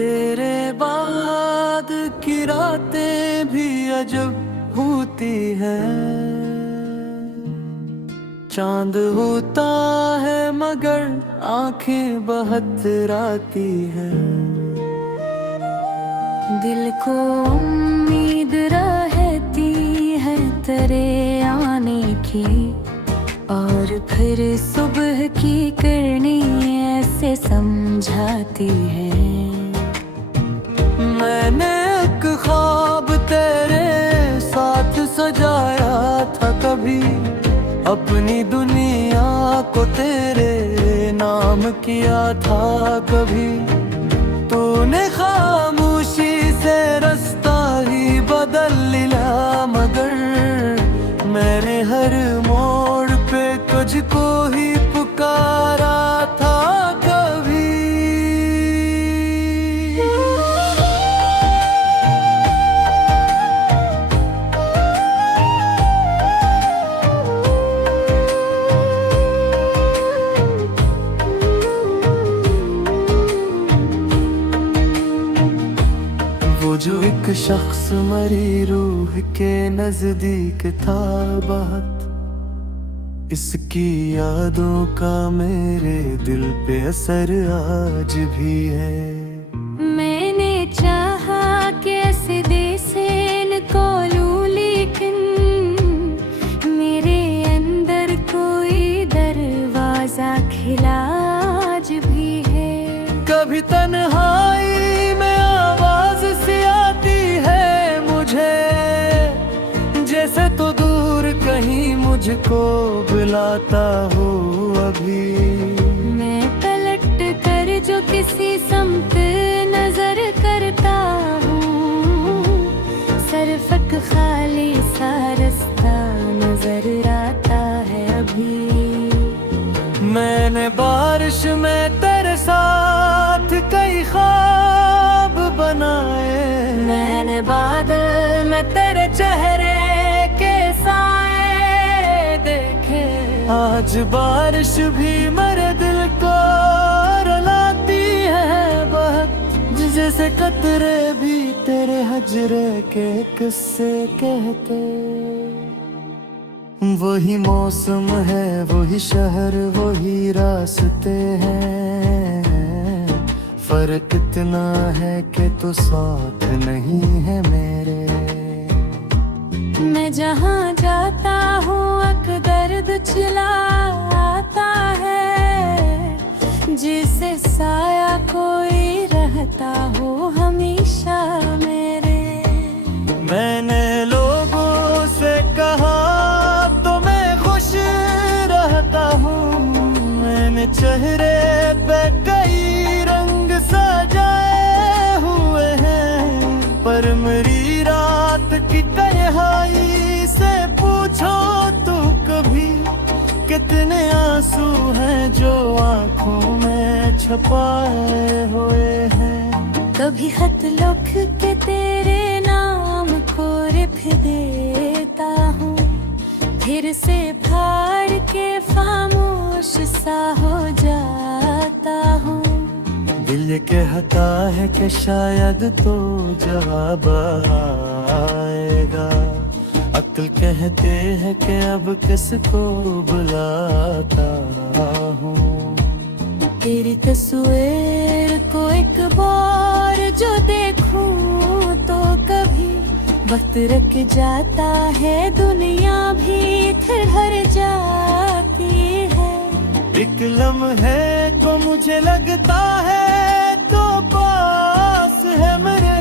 तेरे बाद की रातें भी अजब होती हैं। चांद होता है मगर आंखें बहतराती हैं। दिल को उम्मीद रहती है तेरे आने की, और फिर सुबह की किरणें ऐसे समझाती है। मैंने एक ख्वाब तेरे साथ सजाया था कभी, अपनी दुनिया को तेरे नाम किया था कभी। तूने खामोशी से रास्ता ही बदल लिया, मगर मैंने हर मोड़ पे तुझको ही पुकारा था कभी। वो जो एक शख्स मरी रूह के नजदीक था बहुत, इसकी यादों का मेरे दिल पे असर आज भी है। मैंने चाहा कैसे दे से इनको लूं, लेकिन मेरे अंदर कोई दरवाजा खिला आज भी है। कभी तन्हाई में आवाज सी आती है मुझे, जैसे तो दूर कहीं मुझको बुलाता हो अभी। मैं पलट कर जो किसी समत नजर करता हूँ, सरफक खाली सा रास्ता नजर आता है अभी। मैंने बारिश में तेरे साथ कई ख्वाब बनाए, मैंने बादल में तेरे चेहरे के साए देखे। आज बारिश भी मेरे दिल को रुलाती है बहुत, जैसे कतरे भी तेरे हजरे के किस्से कहते। वही मौसम है, वही शहर, वही रास्ते हैं, फर्क इतना है कि तो साथ नहीं है मेरे। मैं जहाँ जाता हूँ अक दर्द चिल्लाता है, जिसे साया कोई रहता हो हमेशा मेरे। मैंने लोगों से कहा तो मैं खुश रहता हूँ, मैंने चेहरे पे कई रंग सजाए हुए हैं, पर मेरी रात की तन्हाई से पूछो तो कभी, कितने आंसू हैं जो आंखों में छुपाए हुए हैं। कभी खत लिख के तेरे नाम को लिख देता हूँ, फिर से फाड़ के खामोश सा हो जाता हूँ। दिल ये कहता है कि शायद तो जवाब आएगा, अक्ल कहते हैं कि अब किसको बुलाता हूँ। तेरी तस्वीर को एक बार जो देखूं तो कभी वक्त रुक जाता है, दुनिया भी ठहर जाती है। एक लम्हे को मुझे लगता है तो पास है मेरे,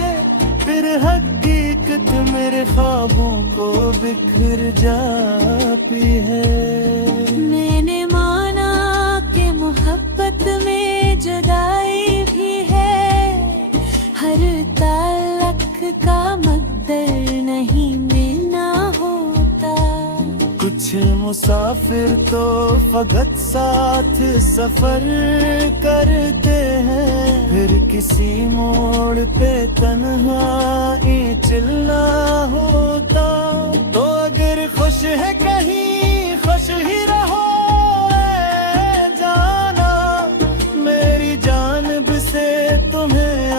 फिर हकीकत मेरे ख्वाबों को बिखर जाती है। मैंने माना कि मोहब्बत में जुदाई भी है, हर ताल्लुक का मकदर नहीं मिलना होता। कुछ मुसाफिर तो फकत साथ सफर करते हैं, फिर किसी मोड़ पे तन्हाई चिल्ला होता। तो अगर खुश है कहीं खुश ही रहो जाना, मेरी जानिब से तुम्हें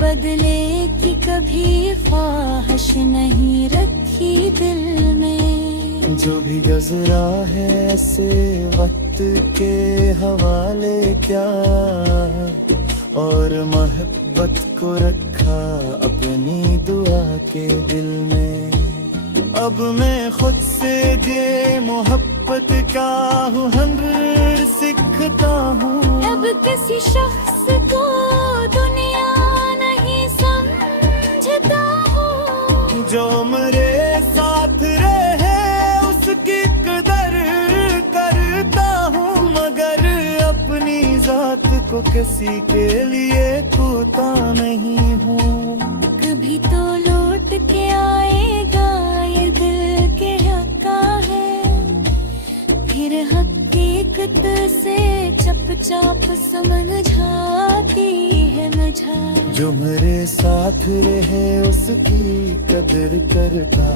बदले की कभी ख्वाहिश नहीं रखी दिल में। जो भी गुजरा है ऐसे वक्त के हवाले क्या, और मोहब्बत को रखा अपनी दुआ के दिल में। अब मैं खुद से ये मोहब्बत का हुनर सीखता हूँ। अब किसी शख्स को दुनिया नहीं समझता हूँ। जो मेरे साथ रहे उसकी कदर करता हूँ, मगर अपनी जात को किसी के लिए खोता नहीं हूँ। कभी तो लौट के आएगा ये दिल के हक्का है, फिर हकीकत से चुपचाप समझाती है मझा। जो मेरे साथ रहे उसकी कदर करता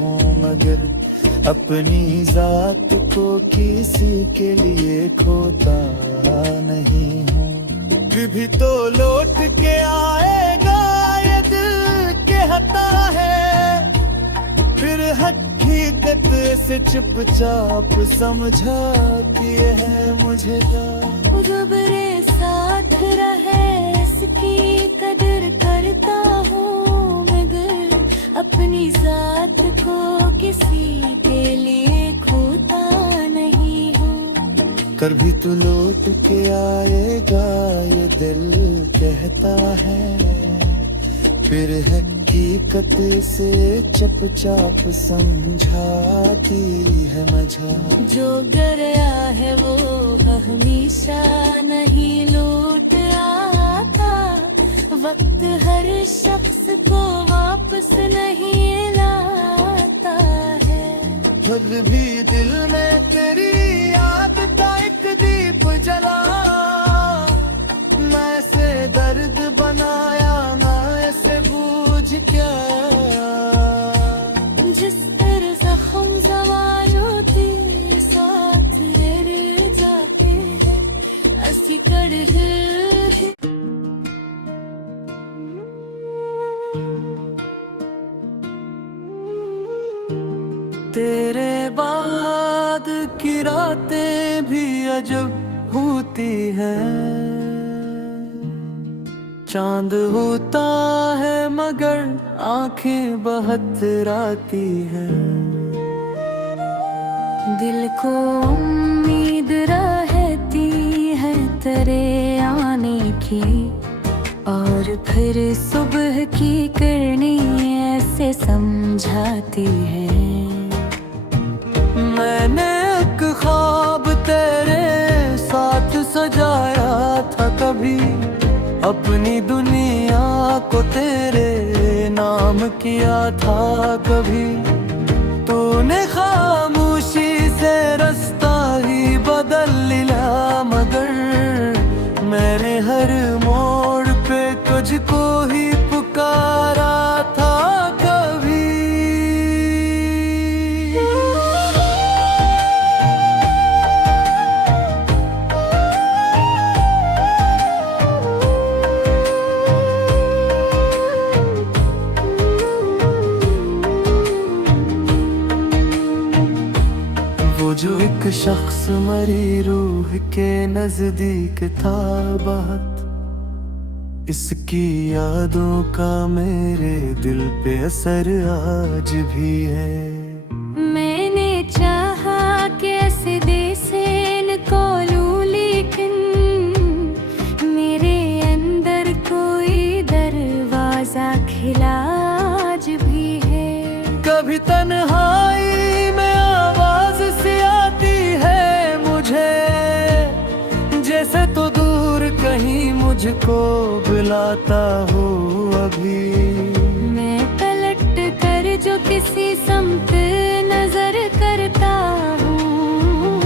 हूँ, मगर अपनी जात को किसी के लिए खोता नहीं हूँ। कभी तो लौट के आएगा ये दिल के हता है, फिर हकीकत से चुपचाप समझाती है मुझे। जो मेरे साथ रहे इसकी कदर करता हूँ, मगर अपनी जात को किसी के लिए खोता नहीं हूँ। कभी तो लौट के आएगा ये दिल कहता है, फिर हकीकत से चुपचाप समझाती है मझा। जो गया है वो हमेशा नहीं लौट आता, वक्त हर शख्स को वापस नहीं लाता है। फिर भी दिल में तेरी याद का एक दीप जला, मैं से दर्द बनाया ना ऐसे बूझ क्या। जिस तरह जख्म जवान होते साथ रह जाते हैं, असी कर तेरे बाद की रातें भी अजब होती हैं। चांद होता है मगर आंखें बहतराती हैं। दिल को उम्मीद रहती है तेरे आने की, और फिर सुबह की करनी ऐसे समझाती है। मैंने एक ख्वाब तेरे साथ सजाया था कभी, अपनी दुनिया को तेरे नाम किया था कभी। तूने खामोशी से रास्ता ही बदल लिया, मगर मैंने हर मोड़ पे तुझको ही पुकारा था कभी। जो एक शख्स मरी रूह के नजदीक था बहुत, इसकी यादों का मेरे दिल पे असर आज भी है। मैंने चाहा कैसे दे से इनको लूं, लेकिन मेरे अंदर कोई दरवाजा खिला आज भी है। कभी तन्हाई में आवाज सी आती है मुझे, जैसे तो दूर कहीं मुझको बुलाता हो अभी। मैं पलट कर जो किसी समत नजर करता हूँ,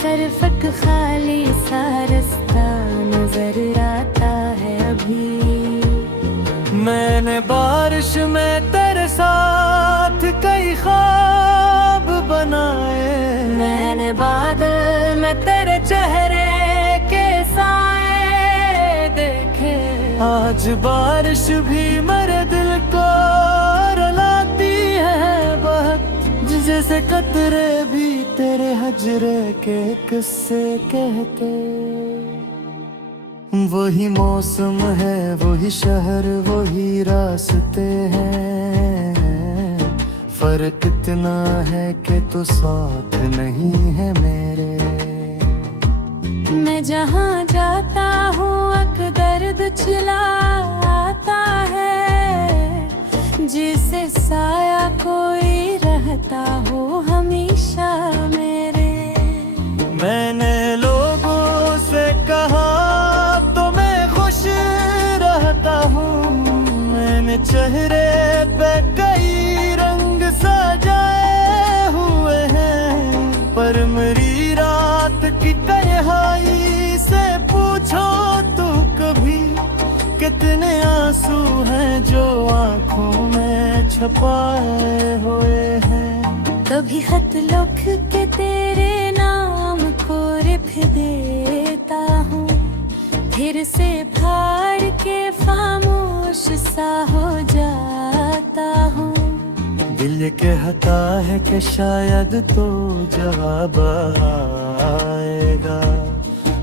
सरफक खाली सा रास्ता नजर आता है अभी। मैंने बारिश में तेरे साथ कई ख्वाब बनाए, मैंने बादल में तेरे चेहरे के साए देखे। आज बारिश भी मेरे दिल को रुलाती है बहुत, जैसे कतरे भी तेरे हजरे के किस्से कहते। वही मौसम है, वही शहर, वही रास्ते हैं, फर्क इतना है कि तू साथ नहीं है मेरे। मैं जहाँ जाता हूँ अक दर्द चिल्लाता है, जिसे साया कोई रहता हो हमेशा मेरे। मैंने लोगों से कहा तो मैं खुश रहता हूँ, मैंने चेहरे पे कई रंग सजाए हुए हैं, पर मेरी रात की तन्हाई से पूछो तो कभी कितने आंसू हैं जो आंखों में छुपाए हुए हैं। कभी खत लिख के तेरे नाम को लिख देता हूँ, फिर से फाड़ के खामोश सा हो जाता हूँ। दिल ये कहता है कि शायद तो जवाब आएगा,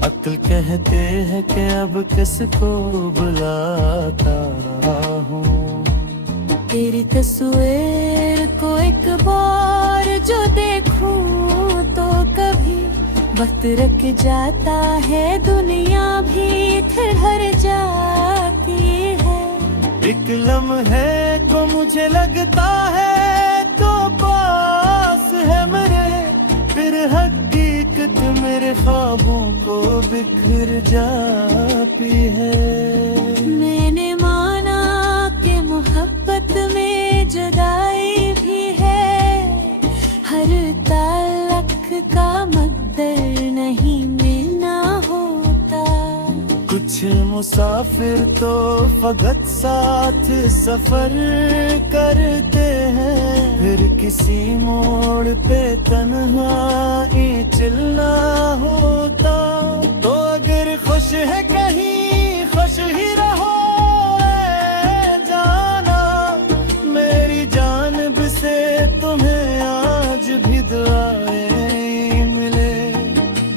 अक्ल कहते हैं कि अब किसको बुलाता हूँ। तेरी तस्वीर को एक बार जो देखूं तो कभी वक्त रख जाता है, दुनिया भी ठहर जाती है। एक लम्हे को मुझे लगता है तो पास है मेरे, फिर हकीकत मेरे ख्वाबों को बिखर जाती है। मैंने माना कि मोहब्बत में जुदाई भी है, हर ताल्लुक का मकदर नहीं मिलना होता। कुछ मुसाफिर तो फकत साथ सफर करते हैं, फिर किसी मोड़ पे तन्हाई चलना होता। तो अगर खुश है कहीं खुश ही रहो ऐ जाना, मेरी जानिब से तुम्हें आज भी दुआएं मिले।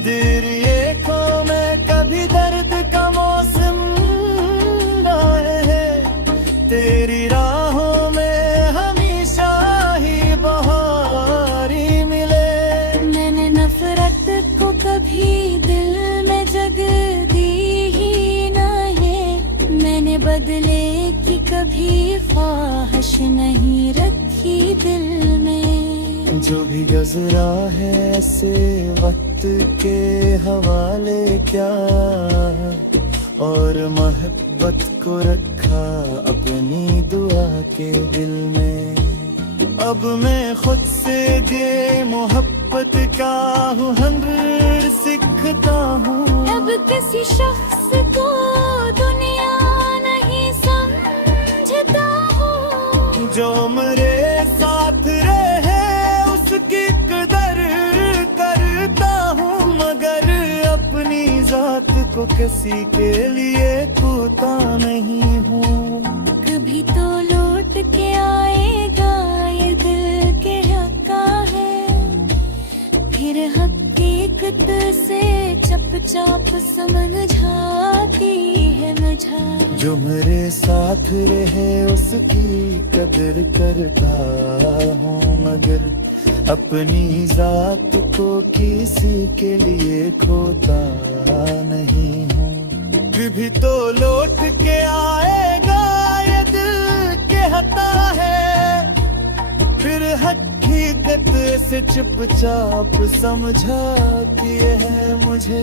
तेरी आँखों में कभी दर्द का मौसम आए है, तेरी राहों में हमेशा ही बहार ही मिले। मैंने नफरत को कभी दिल में जगह दी ही नहीं, मैंने बदले की कभी ख्वाहिश नहीं रखी दिल में। जो भी गुज़रा है ऐसे वक्त के हवाले क्या, और मोहब्बत को रखा अपनी दुआ के दिल में। अब मैं खुद से ये मोहब्बत का हुनर सीखता हूँ। अब किसी शख्स को दुनिया नहीं समझता हूँ, जो मेरे साथ रहे उसकी कदर करता हूँ, मगर अपनी जात को किसी के लिए खोता नहीं हूँ। कभी तो लौट के आएगा ये दिल के हक्का है, फिर हकीकत से चुपचाप समझाती है मुझे। जो मेरे साथ रहे उसकी कदर करता हूँ, मगर अपनी जात को किसी के लिए खोता नहीं हूँ। कभी तो लौट के आएगा ये दिल कहता है, फिर हकीकत से चुपचाप समझाती है मुझे।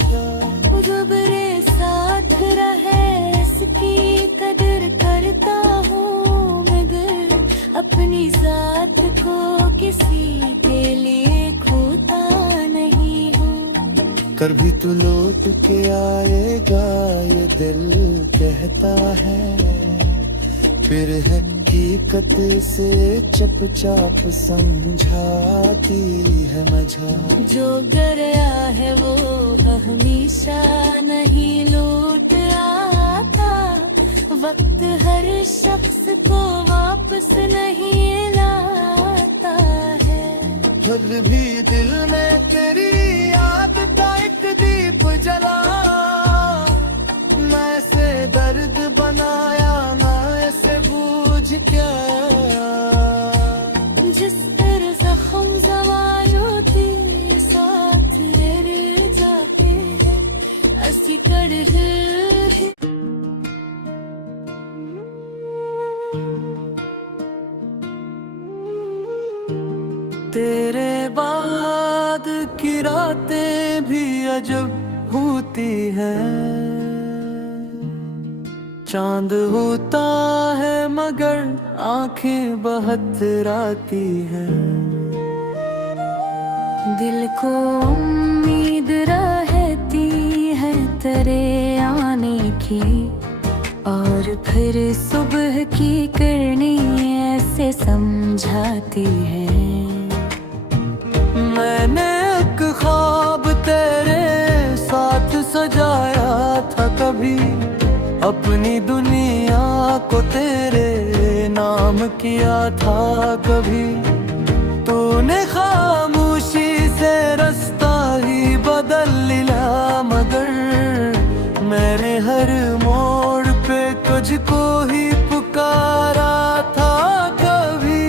गुज़रे साथ रहे इसकी कदर करता हूँ, मगर अपनी जात को किसी के लिए खोता नहीं हूँ। कभी तो लौट के आएगा ये दिल कहता है, फिर हकीकत से चुपचाप समझाती है मझा। जो गया है वो हमेशा नहीं लौट आता, वक्त हर शख्स को वापस नहीं लाता है। खुद भी दिल में तेरी याद का एक दीप जला, मैं से दर्द बनाया ना ऐसे बूझ क्या। जिस पर जख्म जवायों थी साथ रह जाते हैं असी कर तेरे बाद की रातें भी अजब होती हैं, चांद होता है मगर आंखें बहतराती हैं। दिल को उम्मीद रहती है तेरे आने की, और फिर सुबह की करनी ऐसे समझाती है। मैंने एक ख्वाब तेरे साथ सजाया था कभी, अपनी दुनिया को तेरे नाम किया था कभी। तूने खामोशी से रास्ता ही बदल लिया, मगर मैंने हर मोड़ पे तुझको ही पुकारा था कभी।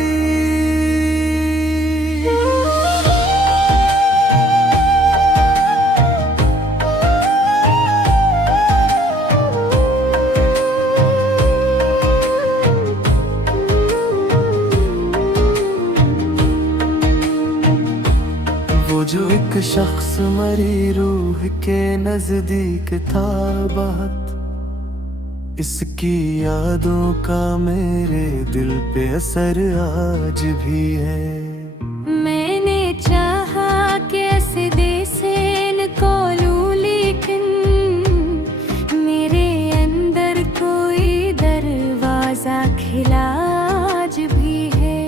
वो जो एक शख्स मरी रूह के नजदीक था बहुत, इसकी यादों का मेरे दिल पे असर आज भी है। मैंने चाहा कैसे दे से इनको लूं, लेकिन मेरे अंदर कोई दरवाजा खिला आज भी है।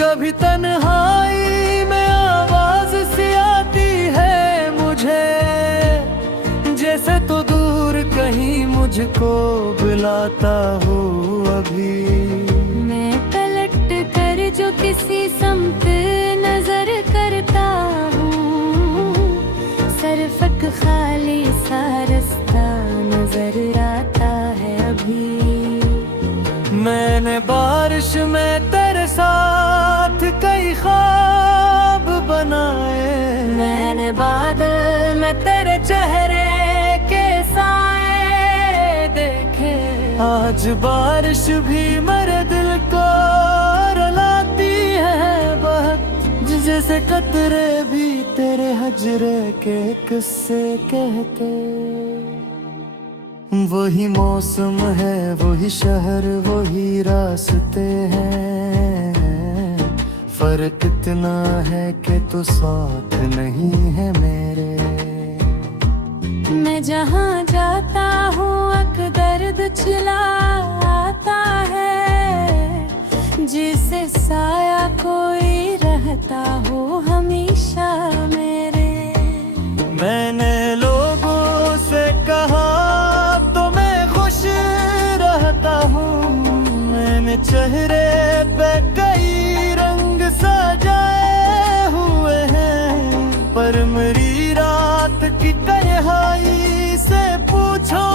कभी तन्हाई में आवाज सी आती है मुझे, जैसे तो दूर कहीं मुझको बुलाता हो अभी। मैं पलट कर जो किसी समत नजर करता हूँ, सरफक खाली सा रास्ता नजर आता है अभी। मैंने बारिश में तेरे साथ कई ख्वाब बनाए, मैंने बादल में तेरे चेहरे के साए देखे। आज बारिश भी मेरे दिल को रुलाती है बहुत, जैसे कतरे भी तेरे हजरे के किस्से कहते। वही मौसम है, वही शहर, वही रास्ते हैं, फर्क इतना है कि तू साथ नहीं है मेरे। मैं जहाँ जाता हूँ अक दर्द चिल्लाता है, जिसे साया कोई रहता हो हमेशा मेरे। मैंने लोगों से कहा तो मैं खुश रहता हूँ, मैंने चेहरे पे कई रंग सजाए हुए हैं, पर मेरी रात की तन्हाई से पूछो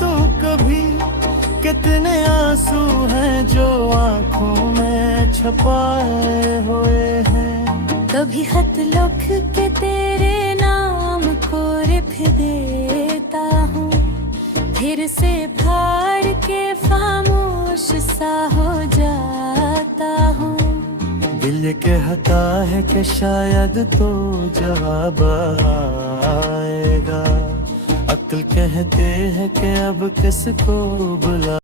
तो कभी, कितने आंसू हैं जो आंखों में छुपाए हुए हैं। कभी खत लिख के तेरे नाम को लिख देता हूँ, फिर से फाड़ के खामोश सा हो जाता हूँ। दिल ये कहता है कि शायद तो जवाब आएगा, अक्ल कहते हैं कि अब किसको बुला